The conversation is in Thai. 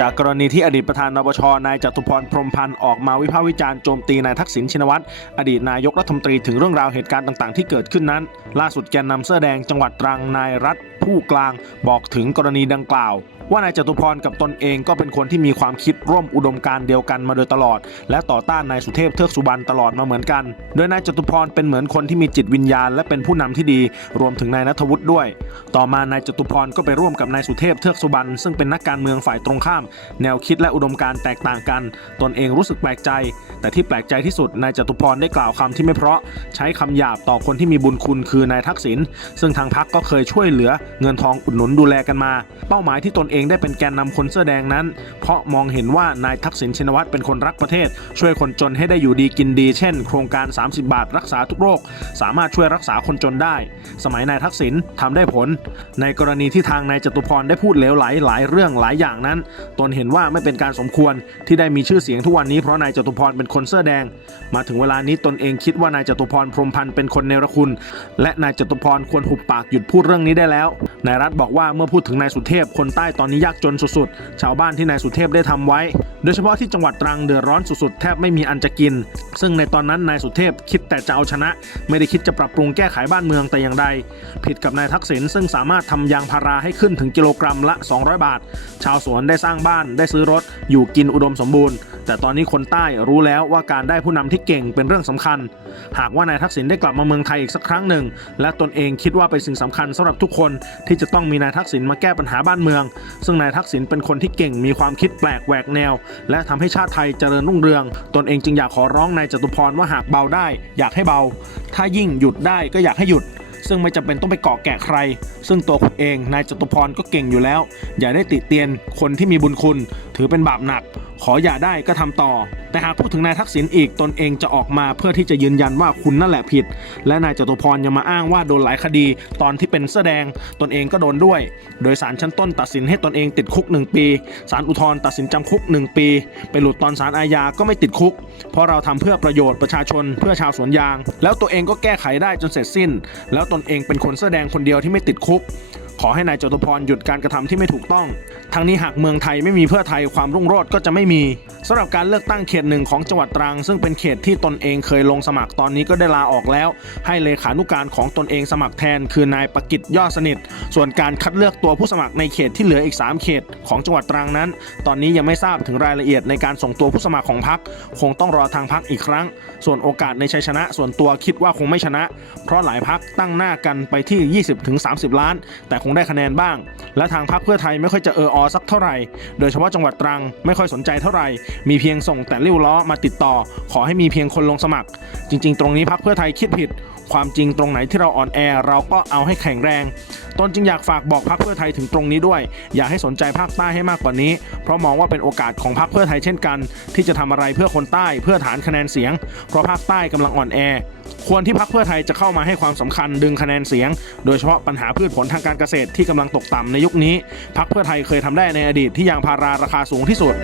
จากกรณีที่อดีตประธานนปชนายจตุพรพรมพันธ์ออกมาวิพากษ์วิจารณ์โจมตีนายทักษิณชินวัตรอดีตนายกรัฐมนตรีถึงเรื่องราวเหตุการณ์ต่างๆ ที่เกิดขึ้นนั้น ล่าสุดแกนนำเสื้อแดงจังหวัดตรังนายรัฐผู้กลางบอกถึงกรณีดังกล่าวว่านายจตุพรกับตนเองก็เป็นคนที่มีความคิดร่วมอุดมการเดียวกันมาโดยตลอด และต่อต้านนายสุเทพเทือกสุบรรณตลอดมาเหมือนกัน โดยนายจตุพรเป็นเหมือนคนที่มีจิตวิญญาณและเป็นผู้นำที่ดี รวมถึงนายนัทวุฒิด้วย ต่อมานายจตุพรก็ไปร่วมกับนายสุเทพเทือกสุบรรณซึ่งเป็นนักการเมืองฝ่ายตรงข้าม แนวคิดและอุดมการแตกต่างกัน ตนเองรู้สึกแปลกใจ แต่ที่แปลกใจที่สุดนายจตุพรได้กล่าวคำที่ไม่เพราะ ใช้คำหยาบต่อคนที่มีบุญคุณคือนายทักษิณซึ่งทางพรรคก็เคยช่วยเหลือเงินทองอุดหนุนดูแลกันมา เป้าหมายที่ตนเองได้เป็นแกนนำคนเสื้อแดงนั้น เพราะมองเห็นว่านายทักษิณชินวัตรเป็นคนรักประเทศ ช่วยคนจนให้ได้อยู่ดีกินดี เช่น โครงการ 30 บาท รักษาทุกโรค สามารถช่วยรักษาคนจนได้ สมัยนายทักษิณทำได้ผล ในกรณีที่ทางนายจตุพรได้พูดเลวไหลหลายเรื่องหลายอย่างนั้น ตนเห็นว่าไม่เป็นการสมควรที่ได้มีชื่อเสียงทุกวันนี้เพราะนายจตุพรเป็นคนเสื้อแดง มาถึงเวลานี้ตนเองคิดว่านายจตุพรพรมพันธ์เป็นคนเนรคุณ และนายจตุพรควรหุบปากหยุดพูดเรื่องนี้ได้แล้ว นายรัฐบอกว่าเมื่อพูดถึงนายสุเทพคนใต้ตอนนี้ยากจนสุดๆ ชาวบ้านที่นายสุเทพได้ทำไว้ โดยเฉพาะที่จังหวัดตรังเดือดร้อนสุดๆ แทบไม่มีอันจะกิน ซึ่งในตอนนั้นนายสุเทพคิดแต่จะเอาชนะ ไม่ได้คิดจะปรับปรุงแก้ไขบ้านเมืองแต่อย่างใด ผิดกับนายทักษิณซึ่งสามารถทำยางพาราให้ขึ้นถึงกิโลกรัมละ 200 บาท ชาวสวนได้สร้างบ้านได้ซื้อรถ อยู่กินอุดมสมบูรณ์ แต่ตอนนี้คนใต้รู้แล้วว่าการได้ผู้นำที่เก่งเป็นเรื่องสำคัญ หากว่านายทักษิณได้กลับมาเมืองไทยอีกสักครั้งหนึ่ง และตนเองคิดว่าเป็นสิ่งสำคัญสำหรับทุกคนที่จะต้องมีนายทักษิณมาแก้ปัญหาบ้านเมือง ซึ่งนายทักษิณเป็นคนที่เก่งมีความคิดแปลกแหวกแนวและทำให้ชาติไทยเจริญรุ่งเรือง ตนเองจึงอยากขอร้องนายจตุพรว่าหากเบาได้ อยากให้เบา ถ้ายิ่งหยุดได้ก็อยากให้หยุด ซึ่งไม่จำเป็นต้องไปเกาะแกะใคร ซึ่งตัวคุณเองนายจตุพรก็เก่งอยู่แล้ว อย่าได้ติเตียนคนที่มีบุญคุณ ถือเป็นบาปหนัก ขออย่าได้ก็ทำต่อ แต่หากพูดถึงนายทักษิณอีกตนเองจะออกมาเพื่อที่จะยืนยันว่าคุณนั่นแหละผิด และนายจตุพรยังมาอ้างว่าโดนหลายคดีตอนที่เป็นเสื้อแดง ตนเองก็โดนด้วย โดยสารชั้นต้นตัดสินให้ตนเองติดคุก 1 ปีศาลอุทธรณ์ตัดสินจำคุก 1 ปี ไปหลุดตอนศาลอาญาก็ไม่ติดคุก เพราะเราทำเพื่อประโยชน์ประชาชนเพื่อชาวสวนยาง แล้วตัวเองก็แก้ไขได้จนเสร็จสิ้น แล้วตนเองเป็นคนเสื้อแดงคนเดียวที่ไม่ติดคุก อให้นายจตุพรหยุดการกระทำที่ไม่ถูกต้อง ทั้งนี้หากเมืองไทยไม่มีเพื่อไทยความรุ่งโรจน์ก็จะไม่มีสำหรับการเลือกตั้งเขตหนึ่งของจังหวัดตรัง ซึ่งเป็นเขตที่ตนเองเคยลงสมัครตอนนี้ก็ได้ลาออกแล้ว ให้เลขานุการของตนเองสมัครแทน คือนายประกิตยอดสนิท ส่วนการคัดเลือกตัวผู้สมัครในเขตที่เหลืออีก 3 เขตของจังหวัดตรังนั้น ตอนนี้ยังไม่ทราบถึงรายละเอียดในการส่งตัวผู้สมัครของพรรคคงต้องรอทางพรรคอีกครั้ง ส่วนโอกาสในชัยชนะ ส่วนตัวคิดว่าคงไม่ชนะ เพราะหลายพรรคตั้งหน้ากันไปที่ 20-30 ล้าน แต่คงได้คะแนนบ้าง และทางพรรคเพื่อไทยไม่ค่อยจะเอออสักเท่าไหร่ โดยเฉพาะจังหวัดตรังไม่ค่อยสนใจเท่าไหร่ มีเพียงส่งแต่ริ้วล้อมาติดต่อ ขอให้มีเพียงคนลงสมัคร จริง ๆ ตรงนี้พรรคเพื่อไทยคิดผิด ความจริงตรงไหนที่เราอ่อนแอเราก็เอาให้แข็งแรง ตนจึงอยากฝากบอกพรรคเพื่อไทยถึงตรงนี้ด้วย อยากให้สนใจภาคใต้ให้มากกว่านี้ เพราะมองว่าเป็นโอกาสของพรรคเพื่อไทยเช่นกัน ที่จะทำอะไรเพื่อคนใต้เพื่อฐานคะแนนเสียง เพราะภาคใต้กำลังอ่อนแอควรที่พรรคเพื่อไทยจะเข้ามาให้ความสำคัญดึงคะแนนเสียง โดยเฉพาะปัญหาพืชผลทางการเกษตรที่กำลังตกต่ำในยุคนี้พรรคเพื่อไทยเคยทำได้ในอดีตที่ยางพาราราคาสูงที่สุด